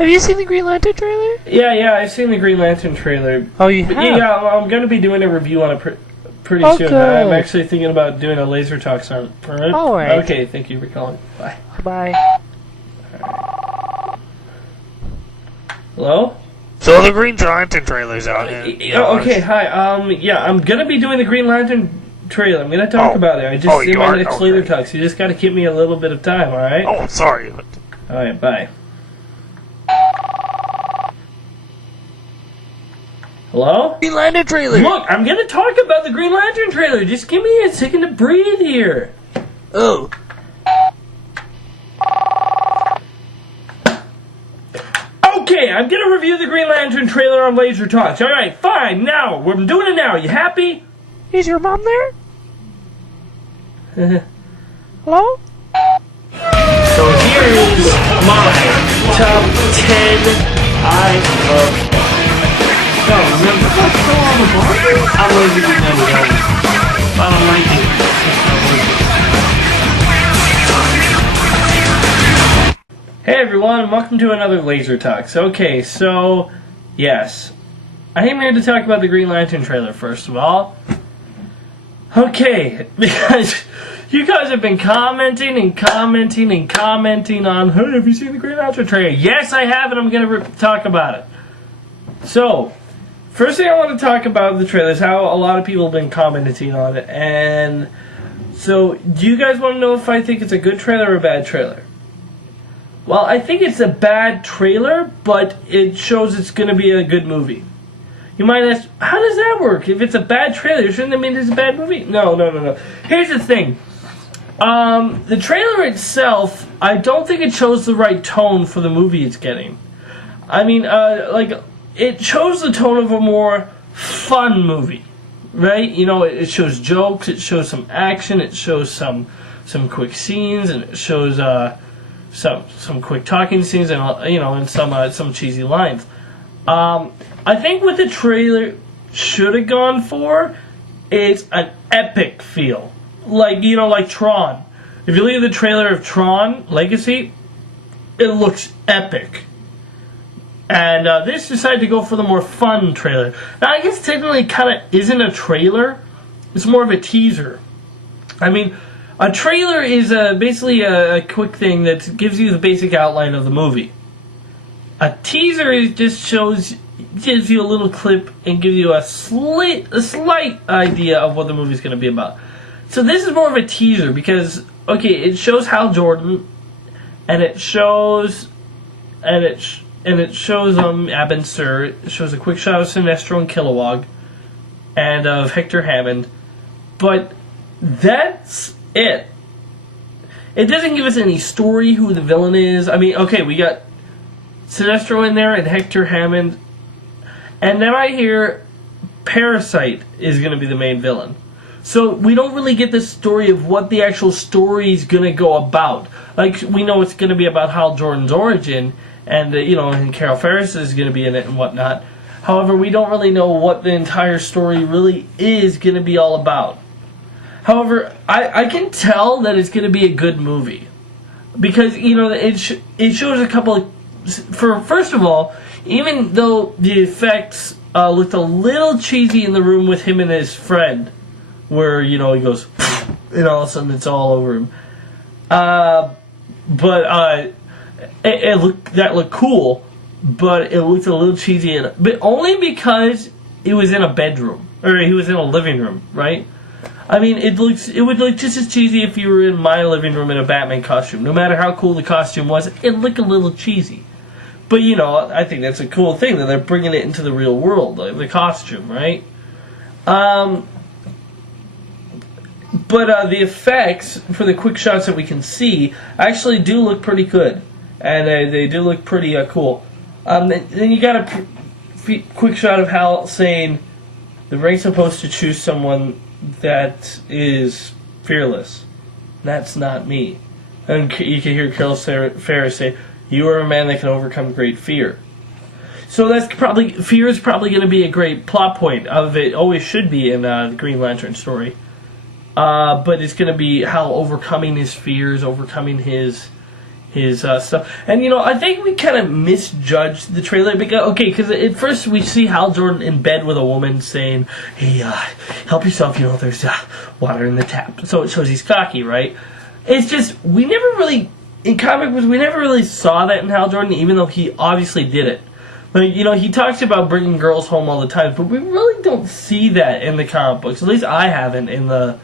Have you seen the Green Lantern trailer? Yeah, I've seen the Green Lantern trailer. Oh, you have? Yeah, I'm going to be doing a review on it pretty soon. Good. I'm actually thinking about doing a Laser Talk on it. Alright. Okay, thank you for calling. Bye. Bye. Hello? So the Green Lantern trailer's out. Okay, hi. Yeah, I'm going to be doing the Green Lantern trailer. I'm going to talk about it. I just did my next Laser Talk, so you just got to give me a little bit of time, alright? Oh, sorry. Alright, bye. Hello? Green Lantern trailer! Look, I'm gonna talk about the Green Lantern trailer. Just give me a second to breathe here. Oh. Okay, I'm gonna review the Green Lantern trailer on Laser Talks. Alright, fine, now. I'm doing it now. You happy? Is your mom there? Hello? So here is my top 10 I love. Oh, remember? What's still on the board? I'm lazy to know that. I don't like it. Hey everyone, welcome to another Laser Talks. Okay, so, yes. I am here to talk about the Green Lantern trailer, first of all. Okay, because you guys have been commenting on, hey, have you seen the Green Lantern trailer? Yes, I have, and I'm going to talk about it. So, first thing I want to talk about the trailer is how a lot of people have been commenting on it. And so, do you guys want to know if I think it's a good trailer or a bad trailer? Well, I think it's a bad trailer, but it shows it's going to be a good movie. You might ask, how does that work? If it's a bad trailer, shouldn't that mean it's a bad movie? No. Here's the thing. The trailer itself, I don't think it shows the right tone for the movie it's getting. I mean, it shows the tone of a more fun movie, right? You know, it shows jokes, it shows some action, it shows some quick scenes, and it shows some quick talking scenes, and and some cheesy lines. I think what the trailer should have gone for is an epic feel, like Tron. If you look at the trailer of Tron Legacy, it looks epic. And this decided to go for the more fun trailer. Now, I guess technically it kind of isn't a trailer. It's more of a teaser. I mean, a trailer is basically a quick thing that gives you the basic outline of the movie. A teaser gives you a little clip and gives you a slight idea of what the movie's going to be about. So this is more of a teaser because, okay, it shows Hal Jordan, and it shows Abin Sur. It shows a quick shot of Sinestro and Kilowog, and of Hector Hammond, but that's it. It doesn't give us any story, who the villain is. I mean, okay, we got Sinestro in there and Hector Hammond, and then I hear Parasite is going to be the main villain. So we don't really get the story of what the actual story is going to go about. Like, we know it's going to be about Hal Jordan's origin, and and Carol Ferris is going to be in it and whatnot. However, we don't really know what the entire story really is going to be all about. However, I can tell that it's going to be a good movie because it shows a couple of. First of all, even though the effects looked a little cheesy in the room with him and his friend, where he goes, and all of a sudden it's all over him. But that looked cool, but it looked a little cheesy, but only because it was in a bedroom or he was in a living room, right? I mean, it would look just as cheesy if you were in my living room in a Batman costume. No matter how cool the costume was, it looked a little cheesy. But I think that's a cool thing that they're bringing it into the real world, like the costume, right? But the effects for the quick shots that we can see actually do look pretty good, and they do look pretty cool. Then you got a quick shot of Hal saying, "The ring's supposed to choose someone that is fearless. That's not me." And you can hear Carol Ferris say, "You are a man that can overcome great fear." So fear is probably going to be a great plot point of it. Always should be in the Green Lantern story. But it's going to be Hal overcoming his fears, overcoming his his stuff. And, I think we kind of misjudged the trailer. Because at first we see Hal Jordan in bed with a woman saying, hey, help yourself, there's water in the tap. So it shows he's cocky, right? It's just, we never really, in comic books, we never really saw that in Hal Jordan, even though he obviously did it. Like, he talks about bringing girls home all the time, but we really don't see that in the comic books. At least I haven't in the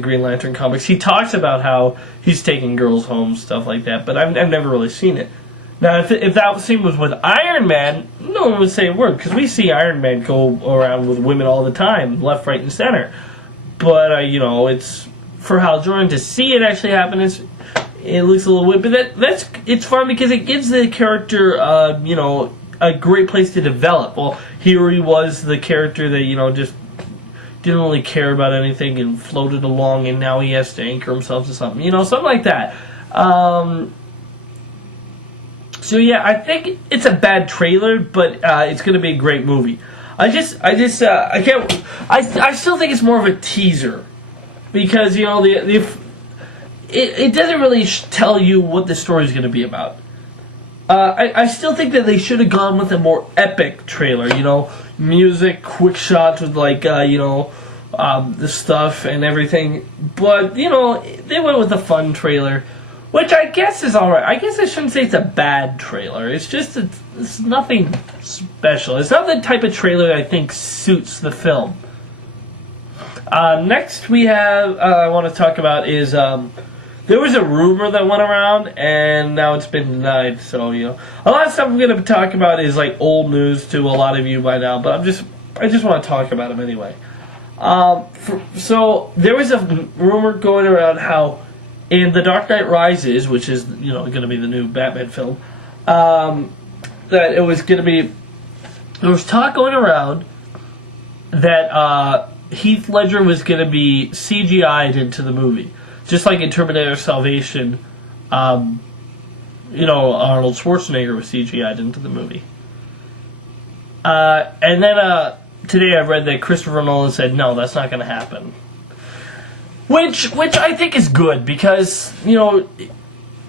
Green Lantern comics. He talks about how he's taking girls home, stuff like that, but I've never really seen it. Now, if that scene was with Iron Man, no one would say a word, because we see Iron Man go around with women all the time, left, right, and center. But, it's for Hal Jordan to see it actually happen, it looks a little weird, but it's fun because it gives the character, a great place to develop. Well, here he was the character that, just didn't really care about anything and floated along, and now he has to anchor himself to something, something like that. So yeah, I think it's a bad trailer, but it's going to be a great movie. I still think it's more of a teaser because it doesn't really tell you what the story is going to be about. I still think that they should have gone with a more epic trailer, music, quick shots with the stuff and everything. But, they went with a fun trailer, which I guess is alright. I guess I shouldn't say it's a bad trailer. It's just, it's nothing special. It's not the type of trailer I think suits the film. Next we have, I want to talk about is, there was a rumor that went around, and now it's been denied. So, a lot of stuff I'm going to talk about is like old news to a lot of you by now, but I just want to talk about them anyway. So there was a rumor going around how in The Dark Knight Rises, which is going to be the new Batman film, that it was going to be. There was talk going around that Heath Ledger was going to be CGI'd into the movie. Just like in Terminator Salvation, Arnold Schwarzenegger was CGI'd into the movie. And then today I read that Christopher Nolan said, no, that's not going to happen. Which I think is good, because,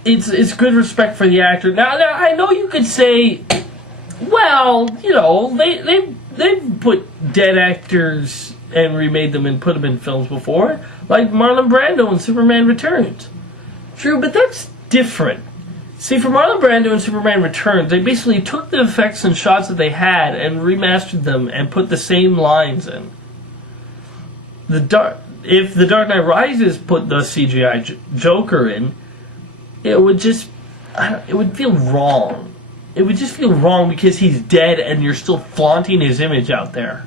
it's good respect for the actor. Now I know you could say, well, they put dead actors and remade them and put them in films before, like Marlon Brando in Superman Returns. True, but that's different. See, for Marlon Brando in Superman Returns, they basically took the effects and shots that they had and remastered them and put the same lines in. If The Dark Knight Rises put the CGI Joker in, it would feel wrong. It would just feel wrong because he's dead and you're still flaunting his image out there.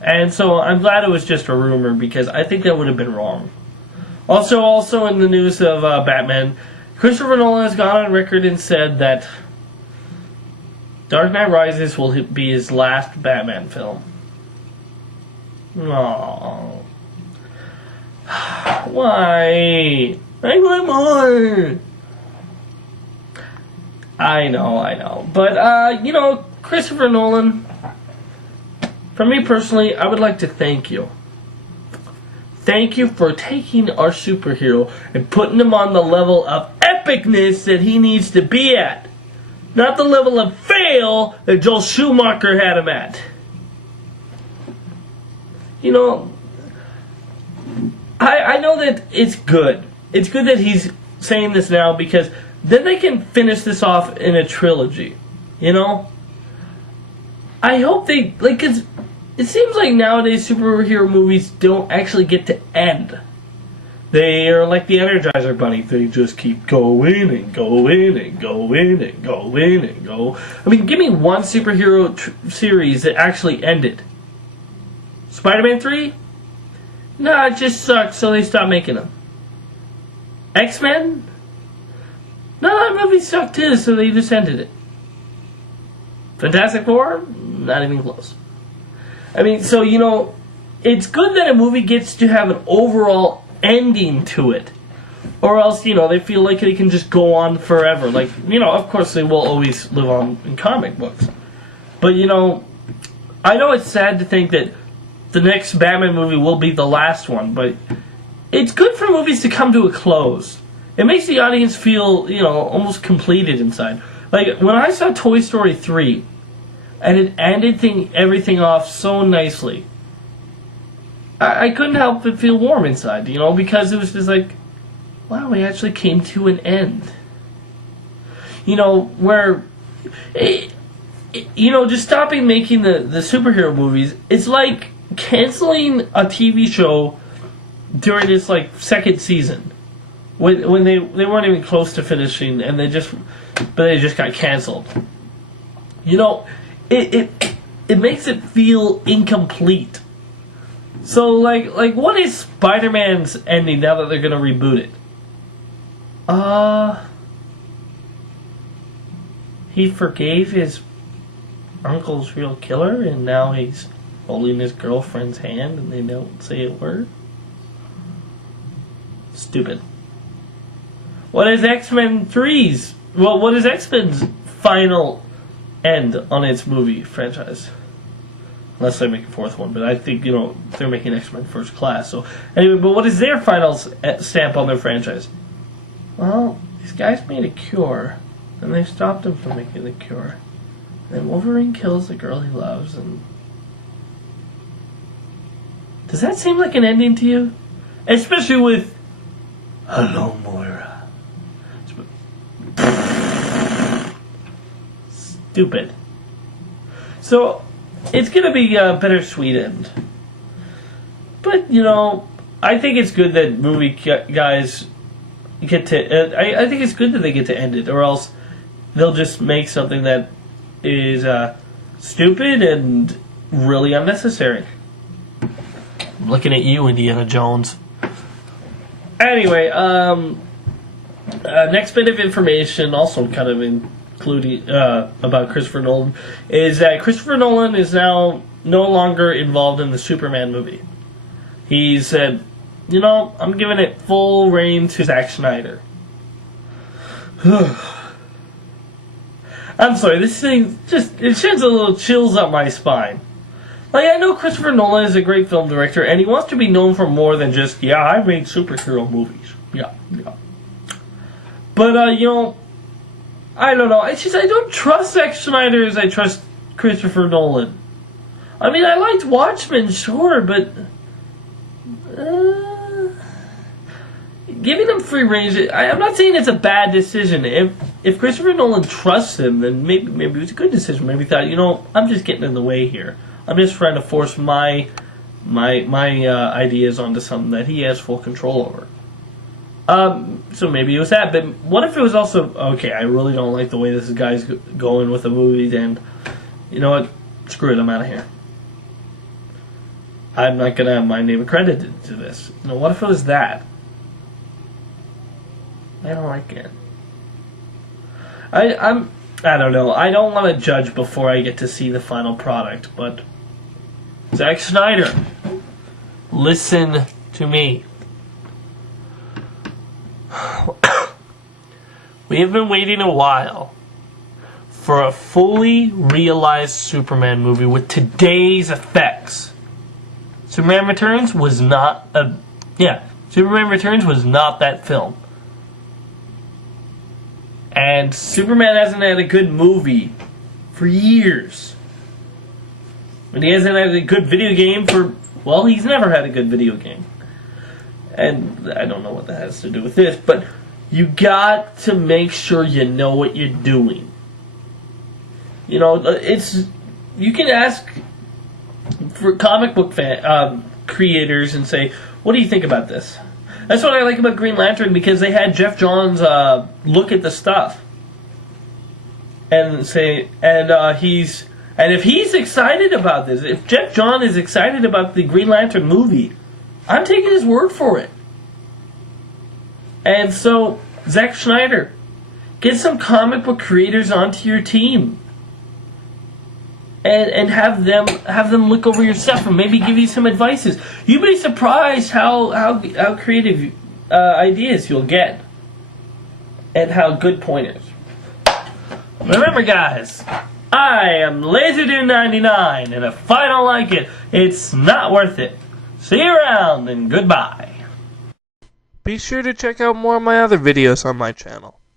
And so I'm glad it was just a rumor, because I think that would have been wrong. Also in the news of Batman, Christopher Nolan has gone on record and said that Dark Knight Rises will be his last Batman film. Aww. Why? I want more. I know. But, Christopher Nolan, for me personally, I would like to thank you. Thank you for taking our superhero and putting him on the level of epicness that he needs to be at. Not the level of fail that Joel Schumacher had him at. I know that it's good. It's good that he's saying this now, because then they can finish this off in a trilogy. I hope they, because it seems like nowadays superhero movies don't actually get to end. They are like the Energizer Bunny. They just keep going and going and going and going and go. I mean, give me one superhero series that actually ended. Spider-Man 3? Nah, it just sucked, so they stopped making them. X-Men? No, that movie sucked too, so they just ended it. Fantastic Four? Not even close. I mean, so, it's good that a movie gets to have an overall ending to it. Or else, they feel like they can just go on forever. Like, of course they will always live on in comic books. But, I know it's sad to think that the next Batman movie will be the last one, but it's good for movies to come to a close. It makes the audience feel, almost completed inside. Like, when I saw Toy Story 3, and it ended everything off so nicely, I couldn't help but feel warm inside, because it was just like, wow, we actually came to an end. Where, just stopping making the superhero movies, it's like canceling a TV show during its, second season. When they weren't even close to finishing, and they just got canceled. It makes it feel incomplete. So what is Spider-Man's ending now that they're gonna reboot it? He forgave his uncle's real killer, and now he's holding his girlfriend's hand, and they don't say a word. Stupid. What is X-Men 3's? Well, what is X-Men's final end on its movie franchise? Unless they make a fourth one, but I think, they're making X-Men First Class. So, anyway, but what is their final stamp on their franchise? Well, these guys made a cure, and they stopped him from making the cure. And then Wolverine kills the girl he loves, and... Does that seem like an ending to you? Especially with... Hello, Moira. Stupid. So, it's going to be a bittersweet end. But, I think it's good that movie guys get to... I think it's good that they get to end it, or else they'll just make something that is stupid and really unnecessary. I'm looking at you, Indiana Jones. Anyway, next bit of information, also kind of including about Christopher Nolan, is that Christopher Nolan is now no longer involved in the Superman movie. He said, I'm giving it full reign to Zack Snyder. I'm sorry, this thing it sends a little chills up my spine. I know Christopher Nolan is a great film director, and he wants to be known for more than just, I made superhero movies. Yeah. But, I don't know. I don't trust Zack Snyder as I trust Christopher Nolan. I mean, I liked Watchmen, sure, but... giving him free range, I'm not saying it's a bad decision. If Christopher Nolan trusts him, then maybe it was a good decision. Maybe he thought, I'm just getting in the way here. I'm just trying to force my ideas onto something that he has full control over. So maybe it was that. But what if it was also, okay, I really don't like the way this guy's going with the movie, then, you know what, screw it, I'm out of here. I'm not going to have my name accredited to this. What if it was that? I don't like it. I don't know. I don't want to judge before I get to see the final product, but Zack Snyder, listen to me. We have been waiting a while for a fully realized Superman movie with today's effects. Superman Returns was not Superman Returns was not that film. And Superman hasn't had a good movie for years. And he hasn't had a good video game he's never had a good video game. And I don't know what that has to do with this, but you got to make sure you know what you're doing. You can ask for comic book creators and say, what do you think about this? That's what I like about Green Lantern, because they had Jeff Johns look at the stuff and say, and if he's excited about this, if Jeff Johns is excited about the Green Lantern movie, I'm taking his word for it. And so, Zack Snyder, get some comic book creators onto your team. And have them look over your stuff and maybe give you some advices. You'd be surprised how creative ideas you'll get, and how good pointers. Remember, guys, I am LazerDude99, and if I don't like it, it's not worth it. See you around, and goodbye. Be sure to check out more of my other videos on my channel.